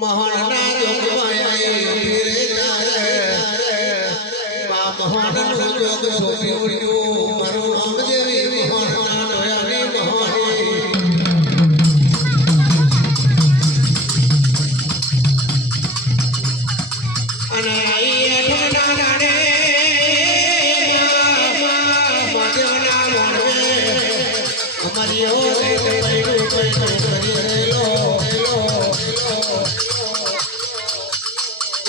મહારાણા જોગવાયા રે તારે બા મહારાણા જોગ સોપી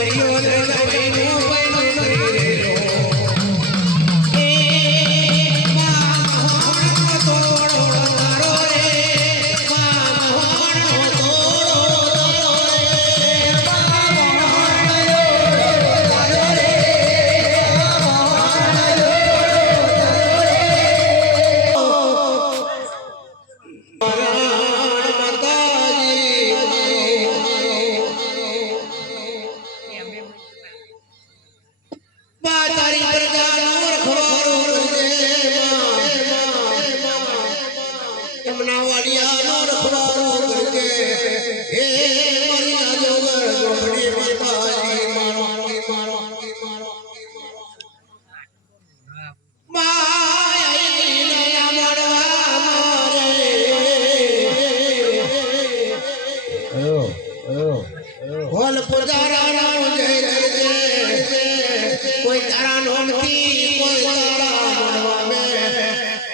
ಮರೆಯೋದಲ್ಲ ಮೈನೂ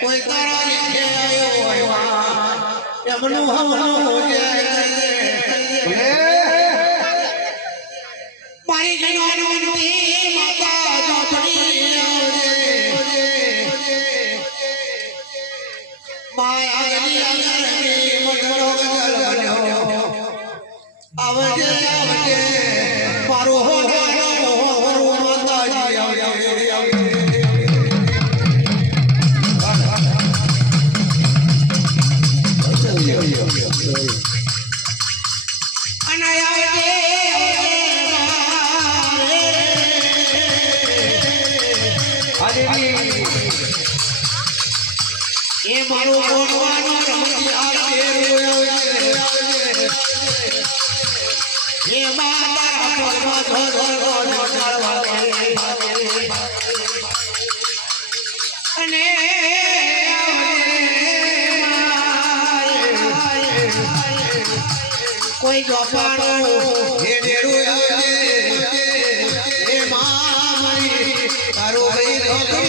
કોઈ તારા લીધે આવ્યો એમનું હમણું જે મારો બોલવાનો રમતિયા છે હે મારા ભગવાન કોઈ ગોપાળો હે ડેરું આવે હે મા મારી તારો ભાઈ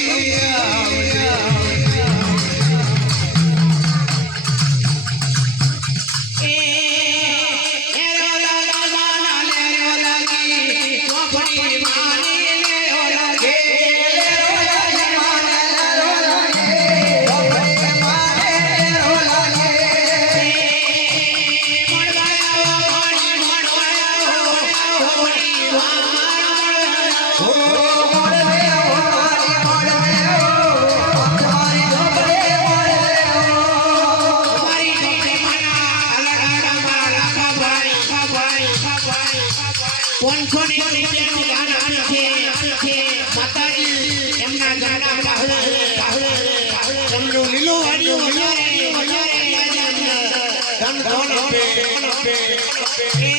Baby.